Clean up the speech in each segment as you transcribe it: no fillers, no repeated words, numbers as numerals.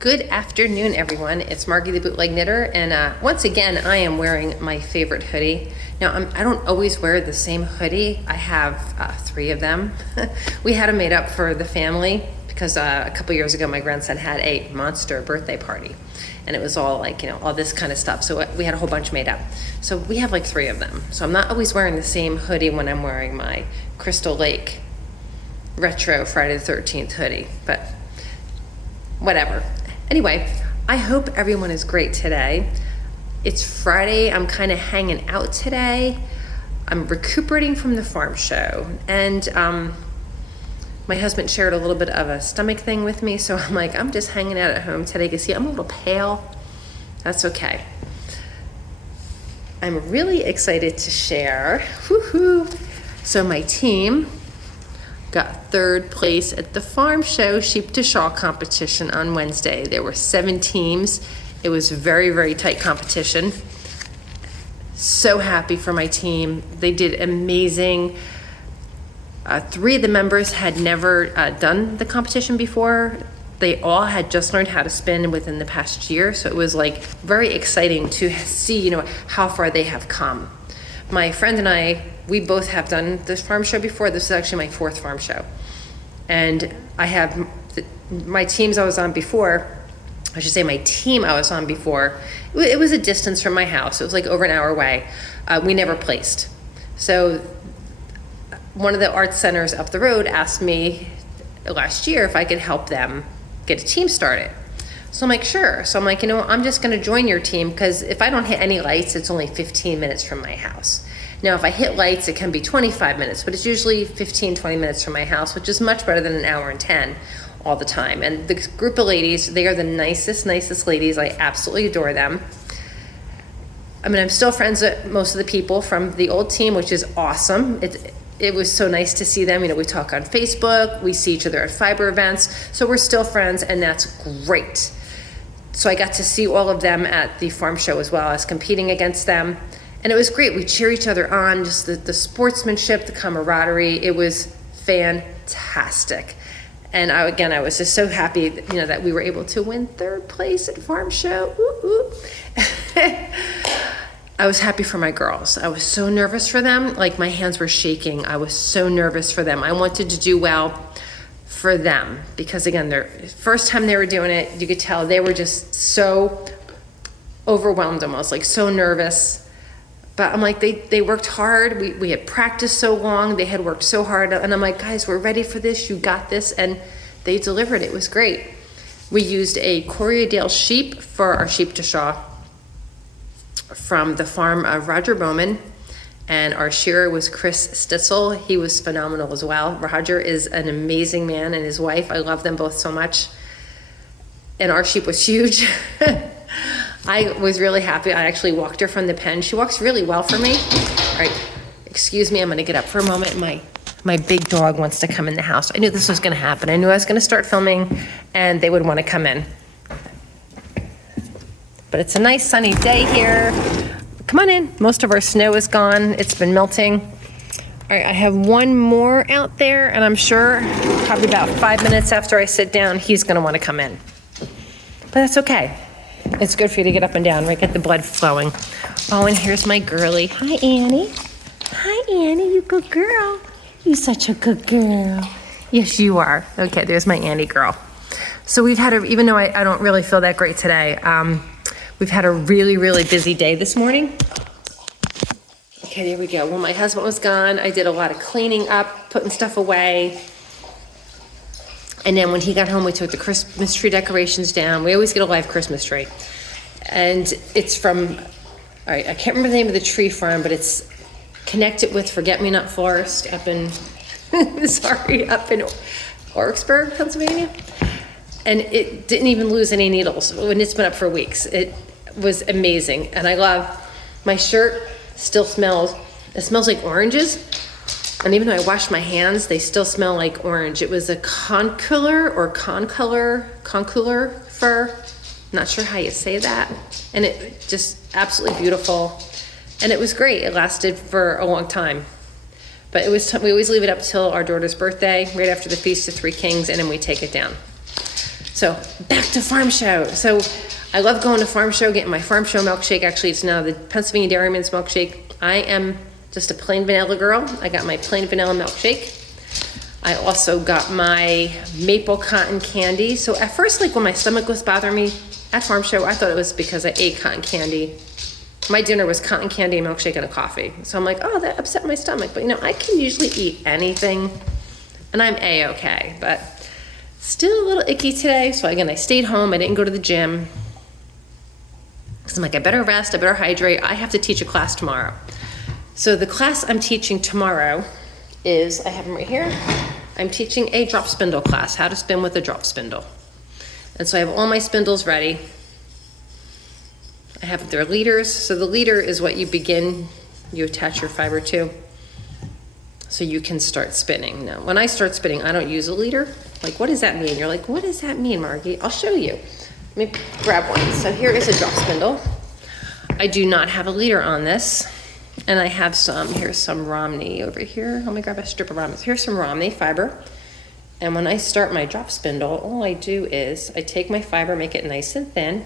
Good afternoon, everyone. It's Margie the Bootleg Knitter, and once again, I am wearing my favorite hoodie. Now, I don't always wear the same hoodie. I have 3 of them. We had them made up for the family because a couple years ago, my grandson had a monster birthday party, and it was all like, all this kind of stuff. So we had a whole bunch made up. So we have like 3 of them. So I'm not always wearing the same hoodie when I'm wearing my Crystal Lake retro Friday the 13th hoodie, but whatever. Anyway, I hope everyone is great today. It's Friday. I'm kind of hanging out today. I'm recuperating from the farm show, and my husband shared a little bit of a stomach thing with me, so I'm like, I'm just hanging out at home today. You can see I'm a little pale. That's okay. I'm really excited to share. Woohoo! So my team got 3rd place at the farm show sheep to shawl competition on Wednesday. There were 7 teams. It was very, very tight competition. So happy for my team. They did amazing. 3 of the members had never done the competition before. They all had just learned how to spin within the past year. So it was like very exciting to see, how far they have come. My friend and I, we both have done this farm show before. This is actually my 4th farm show. And I have my teams I was on before, I should say my team I was on before, it was a distance from my house. It was like over an hour away. We never placed. So one of the art centers up the road asked me last year if I could help them get a team started. So I'm like, sure. So I'm like, I'm just going to join your team because if I don't hit any lights, it's only 15 minutes from my house. Now, if I hit lights, it can be 25 minutes, but it's usually 15, 20 minutes from my house, which is much better than an hour and 10 all the time. And the group of ladies, they are the nicest ladies. I absolutely adore them. I mean, I'm still friends with most of the people from the old team, which is awesome. It was so nice to see them. We talk on Facebook, we see each other at fiber events, so we're still friends, and that's great. So I got to see all of them at the farm show as well as competing against them. And it was great. We cheer each other on, just the sportsmanship, the camaraderie. It was fantastic. And I was just so happy, that we were able to win 3rd place at farm show. Ooh, ooh. I was happy for my girls. I was so nervous for them. Like my hands were shaking. I was so nervous for them. I wanted to do well for them because again, their first time they were doing it, you could tell they were just so overwhelmed, almost like so nervous. But I'm like, they worked hard. We had practiced so long. They had worked so hard. And I'm like, guys, we're ready for this. You got this. And they delivered. It was great. We used a Corriedale sheep for our sheep to shawl from the farm of Roger Bowman. And our shearer was Chris Stitzel. He was phenomenal as well. Roger is an amazing man, and his wife, I love them both so much. And our sheep was huge. I was really happy. I actually walked her from the pen. She walks really well for me. All right, excuse me, I'm gonna get up for a moment. My big dog wants to come in the house. I knew this was gonna happen. I knew I was gonna start filming and they would wanna come in. But it's a nice sunny day here. Come on in. Most of our snow is gone. It's been melting. All right, I have one more out there, and I'm sure probably about 5 minutes after I sit down, he's gonna wanna come in. But that's okay. It's good for you to get up and down, right? Get the blood flowing. Oh, and here's my girly. Hi, Annie. Hi, Annie, you good girl. You're such a good girl. Yes, you are. Okay, there's my Annie girl. So we've had even though I don't really feel that great today, we've had a really, really busy day this morning. Okay, there we go. When my husband was gone, I did a lot of cleaning up, putting stuff away. And then when he got home, we took the Christmas tree decorations down. We always get a live Christmas tree. And it's from, all right, I can't remember the name of the tree farm, but it's connected with Forget-Me-Not Forest up in, up in Orksburg, Pennsylvania. And it didn't even lose any needles when it's been up for weeks. It was amazing. And I love, my shirt still smells, it smells like oranges. And even though I washed my hands, they still smell like orange. It was a concolor fur. Not sure how you say that. And it just absolutely beautiful. And it was great. It lasted for a long time. But it was we always leave it up till our daughter's birthday, right after the Feast of Three Kings, and then we take it down. So back to farm show. So I love going to farm show, getting my farm show milkshake. Actually, it's now the Pennsylvania Dairyman's milkshake. I am just a plain vanilla girl. I got my plain vanilla milkshake. I also got my maple cotton candy. So at first, like when my stomach was bothering me at farm show, I thought it was because I ate cotton candy. My dinner was cotton candy, a milkshake, and a coffee. So I'm like, oh, that upset my stomach. But you know, I can usually eat anything and I'm A-okay. But still a little icky today. So again, I stayed home. I didn't go to the gym. Because I'm like, I better rest, I better hydrate. I have to teach a class tomorrow. So the class I'm teaching tomorrow is, I have them right here. I'm teaching a drop spindle class, how to spin with a drop spindle. And so I have all my spindles ready. I have their leaders. So the leader is what you attach your fiber to, so you can start spinning. Now, when I start spinning, I don't use a leader. Like, what does that mean? You're like, what does that mean, Margie? I'll show you. Let me grab one. So here is a drop spindle. I do not have a leader on this. And I have here's some Romney over here. Let me grab a strip of Romney. Here's some Romney fiber. And when I start my drop spindle, all I do is I take my fiber, make it nice and thin.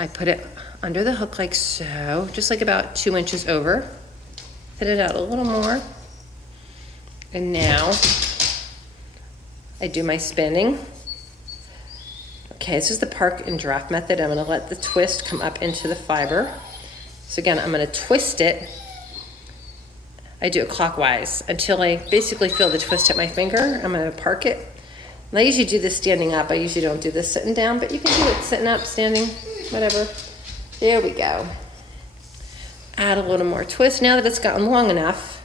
I put it under the hook like so, just like about 2 inches over. Thin it out a little more. And now I do my spinning. Okay, this is the park and draft method. I'm gonna let the twist come up into the fiber. So again, I'm gonna twist it. I do it clockwise until I basically feel the twist hit my finger. I'm gonna park it. And I usually do this standing up. I usually don't do this sitting down, but you can do it sitting up, standing, whatever. There we go. Add a little more twist. Now that it's gotten long enough,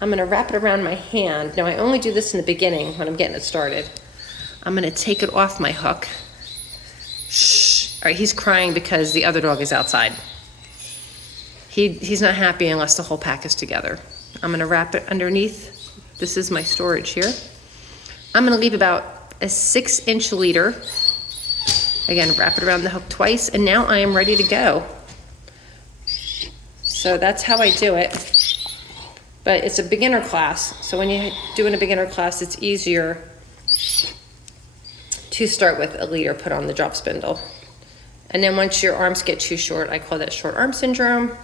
I'm gonna wrap it around my hand. Now I only do this in the beginning when I'm getting it started. I'm gonna take it off my hook. Shh. All right, he's crying because the other dog is outside. He's not happy unless the whole pack is together. I'm gonna wrap it underneath. This is my storage here. I'm gonna leave about a 6-inch leader. Again, wrap it around the hook twice, and now I am ready to go. So that's how I do it. But it's a beginner class, so when you're doing a beginner class, it's easier to start with a leader put on the drop spindle. And then once your arms get too short, I call that short arm syndrome,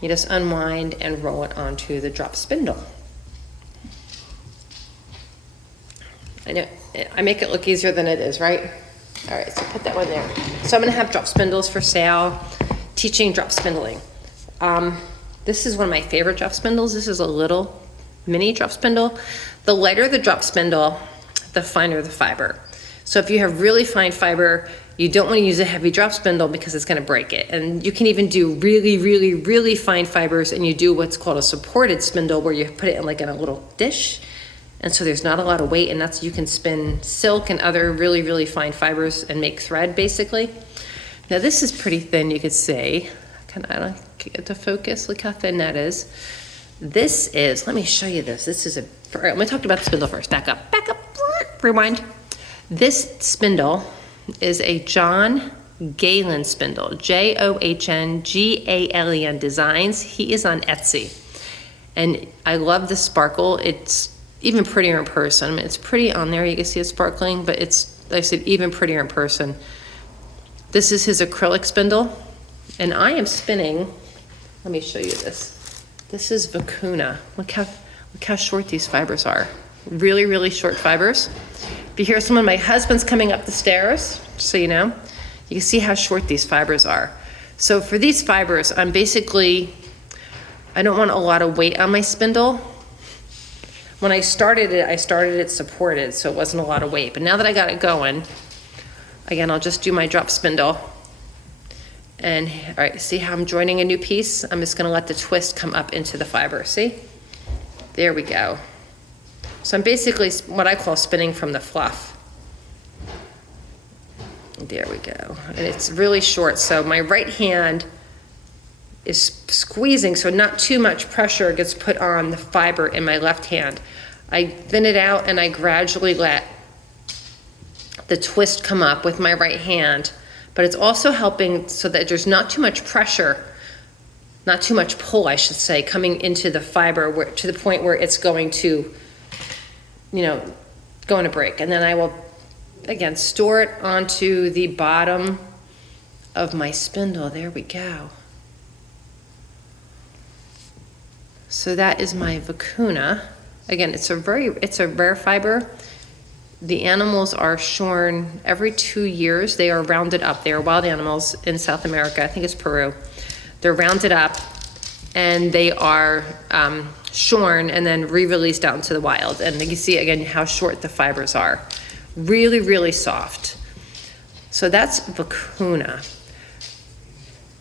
you just unwind and roll it onto the drop spindle. I know, I make it look easier than it is, right? All right, so put that one there. So I'm gonna have drop spindles for sale, teaching drop spindling. This is one of my favorite drop spindles. This is a little mini drop spindle. The lighter the drop spindle, the finer the fiber. So if you have really fine fiber, you don't want to use a heavy drop spindle because it's going to break it. And you can even do really, really, really fine fibers, and you do what's called a supported spindle, where you put it in a little dish. And so there's not a lot of weight, and that's, you can spin silk and other really, really fine fibers and make thread basically. Now this is pretty thin, you could see. I don't get it to focus. Look how thin that is. This is, let me show you this. This is all right, let me talk about the spindle first. Back up, rewind. This spindle is a John Galen spindle, John Galen Designs. He is on Etsy. And I love the sparkle. It's even prettier in person. I mean, it's pretty on there. You can see it sparkling, but it's, like I said, even prettier in person. This is his acrylic spindle. And I am spinning, let me show you this. This is Vicuna. Look how short these fibers are. Really, really short fibers. If you hear someone, my husband's coming up the stairs, so you know, you can see how short these fibers are. So for these fibers, I don't want a lot of weight on my spindle. When I started it supported, so it wasn't a lot of weight. But now that I got it going, again, I'll just do my drop spindle. And all right, see how I'm joining a new piece? I'm just gonna let the twist come up into the fiber, see? There we go. So I'm basically what I call spinning from the fluff. There we go. And it's really short, so my right hand is squeezing, so not too much pressure gets put on the fiber in my left hand. I thin it out and I gradually let the twist come up with my right hand, but it's also helping so that there's not too much pressure, not too much pull, I should say, coming into the fiber to the point where it's going to, going to break. And then I will again, store it onto the bottom of my spindle. There we go. So that is my vicuna. Again, it's a rare fiber. The animals are shorn every 2 years. They are rounded up. They are wild animals in South America. I think it's Peru. They're rounded up and they are shorn and then re-released out into the wild. And you can see again how short the fibers are. Really, really soft. So that's vicuna.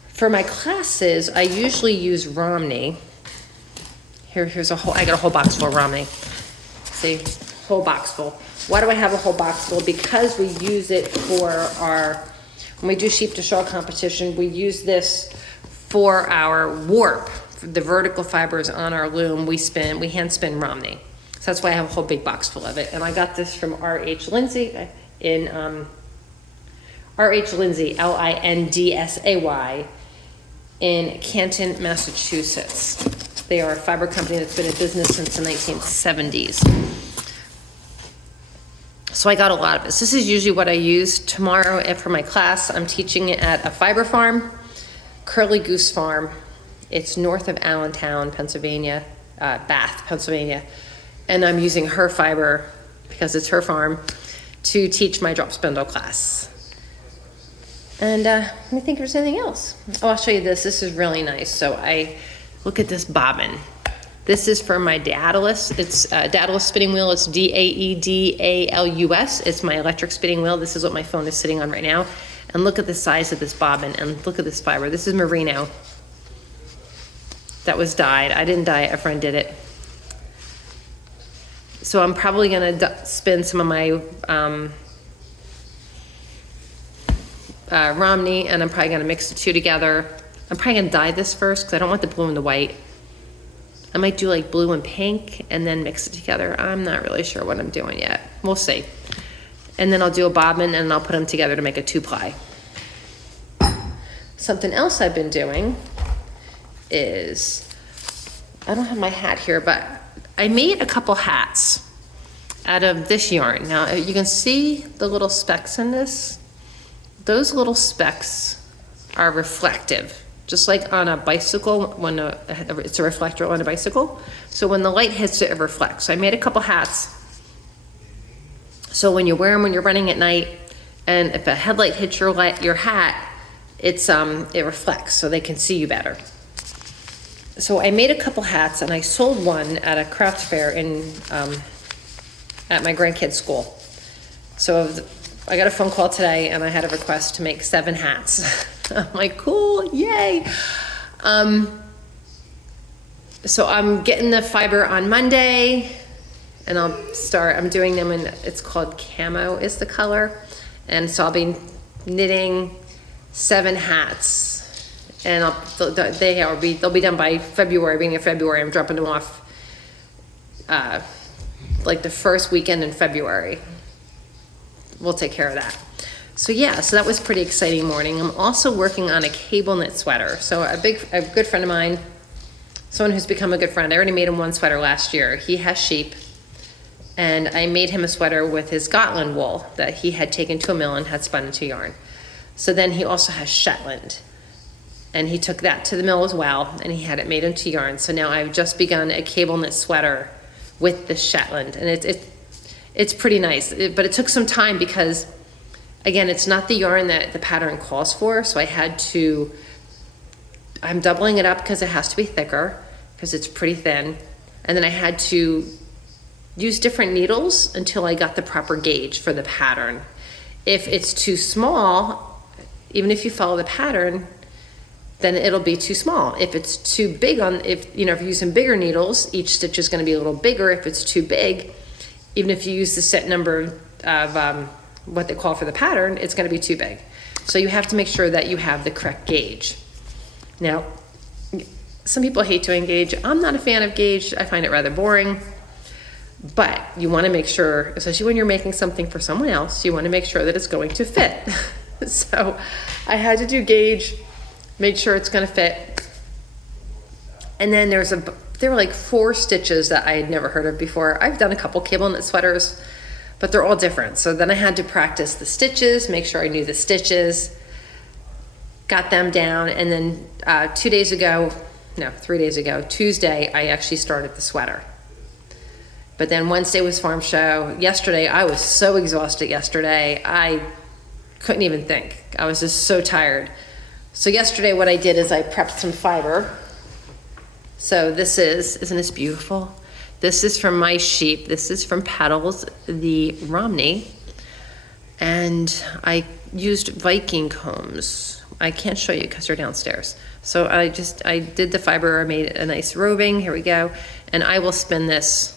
For my classes, I usually use Romney. Here's I got a whole box full of Romney. See, whole box full. Why do I have a whole box full? Because we use it for when we do sheep to shawl competition, we use this for our warp. For the vertical fibers on our loom, we hand spin Romney. So that's why I have a whole big box full of it. And I got this from RH Lindsay in RH Lindsay, Lindsay, in Canton, Massachusetts. They are a fiber company that's been in business since the 1970s. So I got a lot of this. This is usually what I use. Tomorrow for my class, I'm teaching it at a fiber farm, Curly Goose Farm. It's north of Allentown, Pennsylvania, Bath, Pennsylvania. And I'm using her fiber, because it's her farm, to teach my drop spindle class. And let me think if there's anything else. Oh, I'll show you this. This is really nice. So look at this bobbin. This is for my Daedalus. It's Daedalus spinning wheel. It's Daedalus. It's my electric spinning wheel. This is what my phone is sitting on right now. And look at the size of this bobbin and look at this fiber. This is merino. That was dyed. I didn't dye it, a friend did it. So I'm probably gonna spin some of my Romney, and I'm probably gonna mix the two together. I'm probably gonna dye this first because I don't want the blue and the white. I might do like blue and pink and then mix it together. I'm not really sure what I'm doing yet. We'll see. And then I'll do a bobbin and I'll put them together to make a 2-ply. Something else I've been doing is, I don't have my hat here, but I made a couple hats out of this yarn. Now you can see the little specks in this. Those little specks are reflective, just like on a bicycle when it's a reflector on a bicycle. So when the light hits it, it reflects. So I made a couple hats. So when you wear them when you're running at night, and if a headlight hits your hat, it reflects so they can see you better. So I made a couple hats and I sold one at a craft fair at my grandkids' school. So I got a phone call today and I had a request to make 7 hats. I'm like, cool, yay. So I'm getting the fiber on Monday and I'm doing them in, it's called camo is the color. And so I'll be knitting 7 hats. And they'll be done by February, beginning of February. I'm dropping them off like the first weekend in February. We'll take care of that. So yeah, so that was pretty exciting morning. I'm also working on a cable knit sweater. So a good friend of mine, someone who's become a good friend, I already made him one sweater last year. He has sheep, and I made him a sweater with his Gotland wool that he had taken to a mill and had spun into yarn. So then he also has Shetland, and he took that to the mill as well, and he had it made into yarn. So now I've just begun a cable knit sweater with the Shetland, and it's pretty nice. But it took some time because, again, it's not the yarn that the pattern calls for. So I'm doubling it up because it has to be thicker because it's pretty thin. And then I had to use different needles until I got the proper gauge for the pattern. If it's too small, even if you follow the pattern, then it'll be too small. If it's too big if you're using bigger needles, each stitch is going to be a little bigger. If it's too big, even if you use the set number of what they call for the pattern, it's going to be too big. So you have to make sure that you have the correct gauge. Now, some people hate doing gauge. I'm not a fan of gauge. I find it rather boring. But you want to make sure, especially when you're making something for someone else, you want to make sure that it's going to fit. So I had to do gauge, made sure it's going to fit. And then there were like 4 stitches that I had never heard of before. I've done a couple cable knit sweaters, but they're all different. So then I had to practice the stitches, make sure I knew the stitches, got them down, and then 3 days ago, Tuesday, I actually started the sweater. But then Wednesday was farm show. Yesterday, I was so exhausted yesterday, I couldn't even think. I was just so tired. So yesterday what I did is I prepped some fiber. So this isn't this beautiful? This is from my sheep. This is from Petals, the Romney. And I used Viking combs. I can't show you because they're downstairs. So I did the fiber, I made a nice roving, here we go. And I will spin this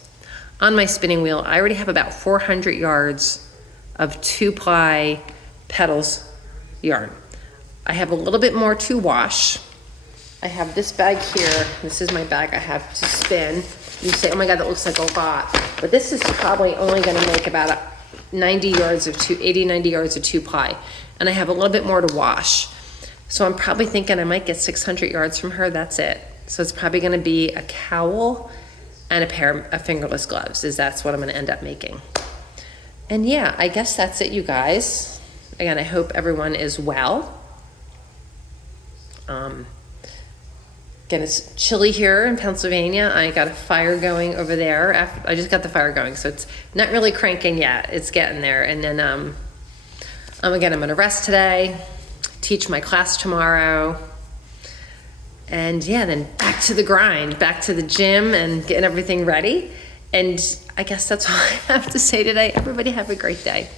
on my spinning wheel. I already have about 400 yards of 2-ply Petals yarn. I have a little bit more to wash. I have this bag here. This is my bag I have to spin. You say, oh my God, that looks like a lot. But this is probably only gonna make about 90 yards of 90 yards of 2-ply. And I have a little bit more to wash. So I'm probably thinking I might get 600 yards from her, that's it. So it's probably gonna be a cowl and a pair of fingerless gloves, that's what I'm gonna end up making. And yeah, I guess that's it, you guys. Again, I hope everyone is well. Again, it's chilly here in Pennsylvania. I got a fire going over there. I just got the fire going, so it's not really cranking yet. It's getting there. And then, again, I'm gonna rest today, teach my class tomorrow. And yeah, then back to the grind, back to the gym and getting everything ready. And I guess that's all I have to say today. Everybody have a great day.